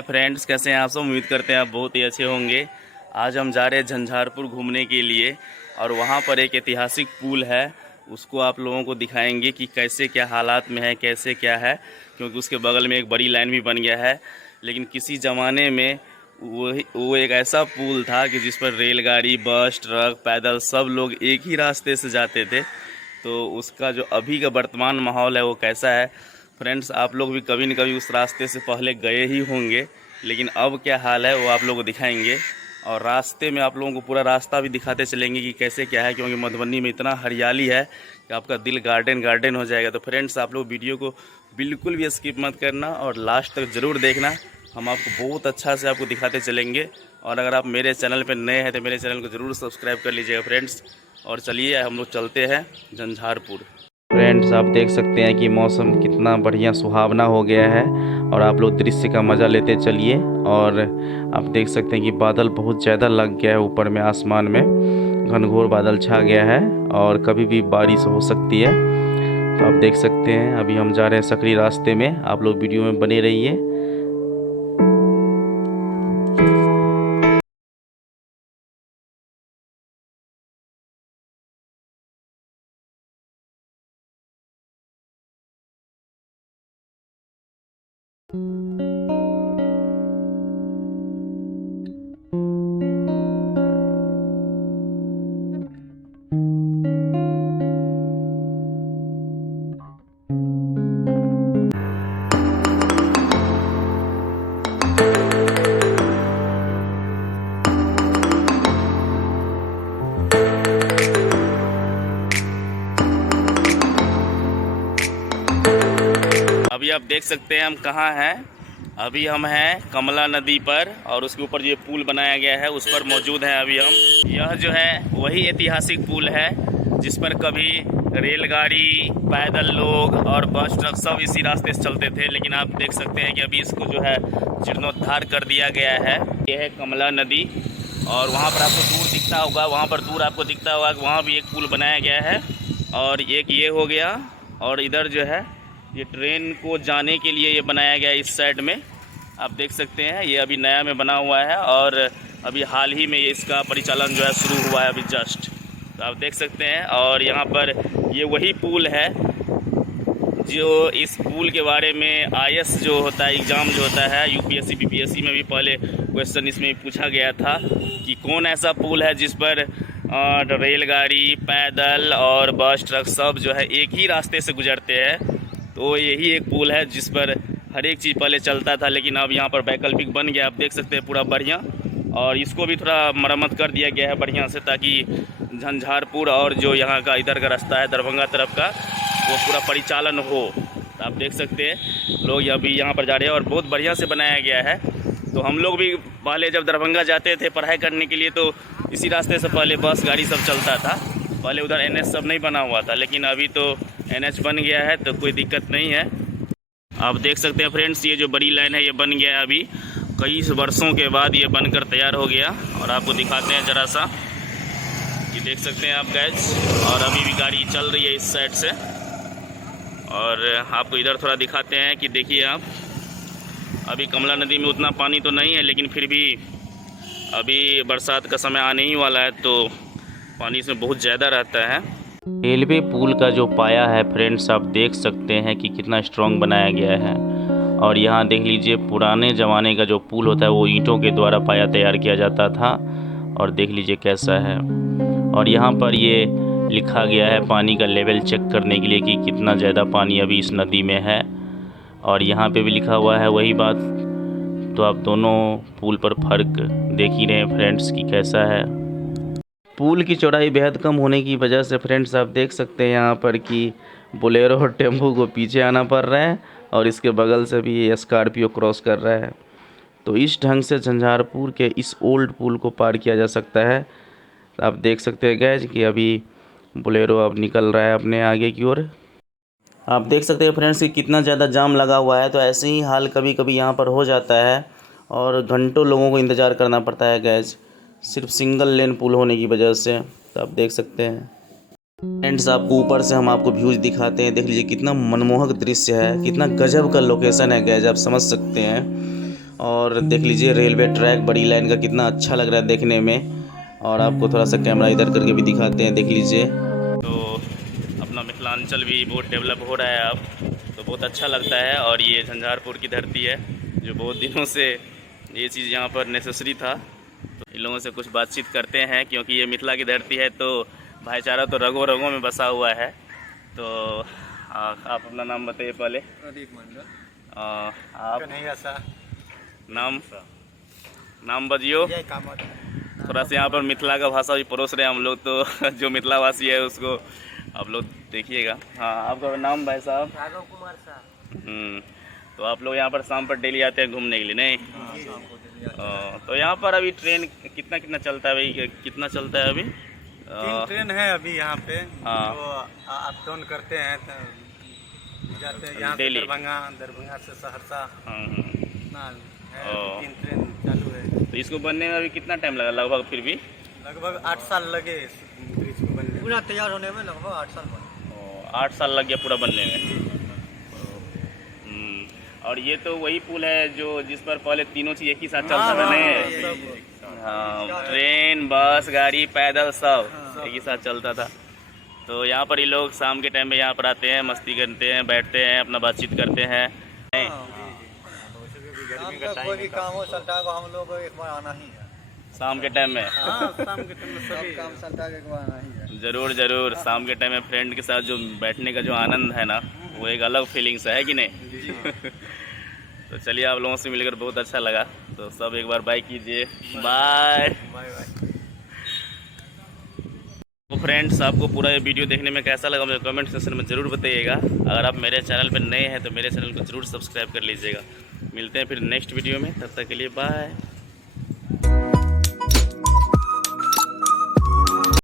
Hi friends, कैसे हैं आप सब। उम्मीद करते हैं आप बहुत ही अच्छे होंगे। आज हम जा रहे हैं झंझारपुर घूमने के लिए और वहाँ पर एक ऐतिहासिक पुल है, उसको आप लोगों को दिखाएंगे कि कैसे क्या हालात में है, कैसे क्या है। क्योंकि उसके बगल में एक बड़ी लाइन भी बन गया है, लेकिन किसी ज़माने में वो एक ऐसा पुल था कि जिस पर रेलगाड़ी, बस, ट्रक, पैदल सब लोग एक ही रास्ते से जाते थे। तो उसका जो अभी का वर्तमान माहौल है वो कैसा है फ्रेंड्स, आप लोग भी कभी न कभी उस रास्ते से पहले गए ही होंगे, लेकिन अब क्या हाल है वो आप लोगों को दिखाएंगे। और रास्ते में आप लोगों को पूरा रास्ता भी दिखाते चलेंगे कि कैसे क्या है, क्योंकि मधुबनी में इतना हरियाली है कि आपका दिल गार्डन गार्डन हो जाएगा। तो फ्रेंड्स, आप लोग वीडियो को बिल्कुल भी स्किप मत करना और लास्ट तक ज़रूर देखना। हम आपको बहुत अच्छा से आपको दिखाते चलेंगे। और अगर आप मेरे चैनल पर नए हैं तो मेरे चैनल को ज़रूर सब्सक्राइब कर लीजिएगा फ्रेंड्स। और चलिए हम लोग चलते हैं झंझारपुर। फ्रेंड्स, आप देख सकते हैं कि मौसम कितना बढ़िया सुहावना हो गया है और आप लोग दृश्य का मज़ा लेते चलिए। और आप देख सकते हैं कि बादल बहुत ज़्यादा लग गया है, ऊपर में आसमान में घनघोर बादल छा गया है और कभी भी बारिश हो सकती है। तो आप देख सकते हैं अभी हम जा रहे हैं सकरी रास्ते में। आप लोग वीडियो में बने रहिए। अभी आप देख सकते हैं हम कहाँ हैं। अभी हम हैं कमला नदी पर और उसके ऊपर ये पुल बनाया गया है, उस पर मौजूद हैं अभी हम। यह जो है वही ऐतिहासिक पुल है जिस पर कभी रेलगाड़ी, पैदल लोग और बस, ट्रक सब इसी रास्ते से चलते थे। लेकिन आप देख सकते हैं कि अभी इसको जो है जीर्णोद्धार कर दिया गया है। यह है कमला नदी और वहाँ पर आपको दूर दिखता होगा, वहाँ पर दूर आपको दिखता होगा कि वहाँ भी एक पुल बनाया गया है। और एक ये हो गया और इधर जो है ये ट्रेन को जाने के लिए ये बनाया गया है। इस साइड में आप देख सकते हैं ये अभी नया में बना हुआ है और अभी हाल ही में ये इसका परिचालन जो है शुरू हुआ है अभी जस्ट। तो आप देख सकते हैं और यहाँ पर ये वही पुल है जो इस पुल के बारे में आईएएस जो होता है, एग्ज़ाम जो होता है यूपीएससी बीपीएससी में भी पहले क्वेश्चन इसमें पूछा गया था कि कौन ऐसा पुल है जिस पर रेलगाड़ी, पैदल और बस, ट्रक सब जो है एक ही रास्ते से गुजरते हैं। तो यही एक पुल है जिस पर हर एक चीज़ पहले चलता था, लेकिन अब यहाँ पर वैकल्पिक बन गया। आप देख सकते हैं पूरा बढ़िया, और इसको भी थोड़ा मरम्मत कर दिया गया है बढ़िया से, ताकि झंझारपुर और जो यहाँ का इधर का रास्ता है दरभंगा तरफ का वो पूरा परिचालन हो। तो आप देख सकते हैं लोग अभी यहाँ पर जा रहे हैं और बहुत बढ़िया से बनाया गया है। तो हम लोग भी पहले जब दरभंगा जाते थे पढ़ाई करने के लिए तो इसी रास्ते से पहले बस गाड़ी सब चलता था। पहले उधर एनएच सब नहीं बना हुआ था, लेकिन अभी तो एनएच बन गया है तो कोई दिक्कत नहीं है। आप देख सकते हैं फ्रेंड्स, ये जो बड़ी लाइन है ये बन गया है अभी कई वर्षों के बाद ये बनकर तैयार हो गया। और आपको दिखाते हैं ज़रा सा, ये देख सकते हैं आप गैस, और अभी भी गाड़ी चल रही है इस साइड से। और आपको इधर थोड़ा दिखाते हैं कि देखिए आप, अभी कमला नदी में उतना पानी तो नहीं है, लेकिन फिर भी अभी बरसात का समय आने ही वाला है तो पानी इसमें बहुत ज़्यादा रहता है। रेलवे पुल का जो पाया है फ्रेंड्स, आप देख सकते हैं कि कितना स्ट्रॉन्ग बनाया गया है। और यहाँ देख लीजिए पुराने ज़माने का जो पुल होता है वो ईंटों के द्वारा पाया तैयार किया जाता था, और देख लीजिए कैसा है। और यहाँ पर ये लिखा गया है पानी का लेवल चेक करने के लिए कि कितना ज़्यादा पानी अभी इस नदी में है, और यहाँ पे भी लिखा हुआ है वही बात। तो आप दोनों पुल पर फ़र्क देख ही रहे हैं फ्रेंड्स कि कैसा है। पुल की चौड़ाई बेहद कम होने की वजह से फ्रेंड्स आप देख सकते हैं यहाँ पर कि बोलेरो और टेम्पो को पीछे आना पड़ रहा है और इसके बगल से भी स्कॉर्पियो क्रॉस कर रहा है। तो इस ढंग से झंझारपुर के इस ओल्ड पुल को पार किया जा सकता है। आप देख सकते हैं गैज कि अभी बोलेरो अब निकल रहा है अपने आगे की ओर। आप देख सकते हैं फ्रेंड्स कि कितना ज़्यादा जाम लगा हुआ है। तो ऐसे ही हाल कभी कभी यहाँ पर हो जाता है और घंटों लोगों को इंतज़ार करना पड़ता है गैज, सिर्फ सिंगल लेन पुल होने की वजह से। तो आप देख सकते हैं फ्रेंड्स, आपको ऊपर से हम आपको व्यूज़ दिखाते हैं। देख लीजिए कितना मनमोहक दृश्य है, कितना गजब का लोकेशन है गैज, आप समझ सकते हैं। और देख लीजिए रेलवे ट्रैक बड़ी लाइन का कितना अच्छा लग रहा है देखने में। और आपको थोड़ा सा कैमरा इधर करके भी दिखाते हैं, देख लीजिए। तो अपना मिथिलांचल भी बहुत डेवलप हो रहा है अब, तो बहुत अच्छा लगता है। और ये झंझारपुर की धरती है जो बहुत दिनों से ये चीज़ यहाँ पर नेसेसरी था। तो इन लोगों से कुछ बातचीत करते हैं, क्योंकि ये मिथिला की धरती है तो भाईचारा तो रगों रगों में बसा हुआ है। तो आप अपना नाम बताइए पहले। प्रदीप मंडल। आप कन्हैया शाह। नाम बजियो। जय कामत। थोड़ा सा यहाँ पर मिथिला का भाषा भी परोस रहे हैं हम लोग, तो जो मिथिलावासी है उसको आप लोग देखिएगा। हाँ, आपका नाम भाई साहब? राघव कुमार शाह। तो आप लोग यहाँ पर शाम पर डेली आते हैं घूमने के लिए, नहीं? तो यहाँ पर अभी ट्रेन कितना चलता है भाई, कितना चलता है अभी? 3 ट्रेन है अभी यहाँ पे। हाँ। जो अप डाउन करते हैं तो जाते हैं यहाँ से डेली? दरभंगा से सहरसा। इतना है, ओ। 3 ट्रेन चालू है। तो इसको बनने में अभी कितना टाइम लगा लगभग? फिर भी लगभग 8 साल लगे इस ब्रिज को बनने में। पूरा तैयार होने में लगभग 8 साल बने। 8 साल लग गया पूरा बनने में। और ये तो वही पुल है जो जिस पर पहले तीनों चीज़ एक ही साथ चलता था, नहीं? हाँ, ट्रेन, बस, गाड़ी, पैदल सब एक ही साथ चलता था। तो यहाँ पर ये लोग शाम के टाइम में यहाँ पर आते हैं, मस्ती करते हैं, बैठते हैं, अपना बातचीत करते हैं। कोई भी काम हो सल्टा को हम लोग एक बार आना ही है शाम के टाइम में। शाम के टाइम में सभी काम सल्टा के एक बार आना ही है। जरूर शाम के टाइम में फ्रेंड के साथ जो बैठने का जो आनंद है ना, वो एक अलग फीलिंग्स है कि नहीं? तो चलिए, आप लोगों से मिलकर बहुत अच्छा लगा। तो सब एक बार बाय कीजिए। Bye bye. तो फ्रेंड्स, आपको पूरा ये वीडियो देखने में कैसा लगा मुझे कमेंट सेक्शन में ज़रूर बताइएगा। अगर आप मेरे चैनल पर नए हैं तो मेरे चैनल को ज़रूर सब्सक्राइब कर लीजिएगा। मिलते हैं फिर नेक्स्ट वीडियो में, तब तक के लिए बाय।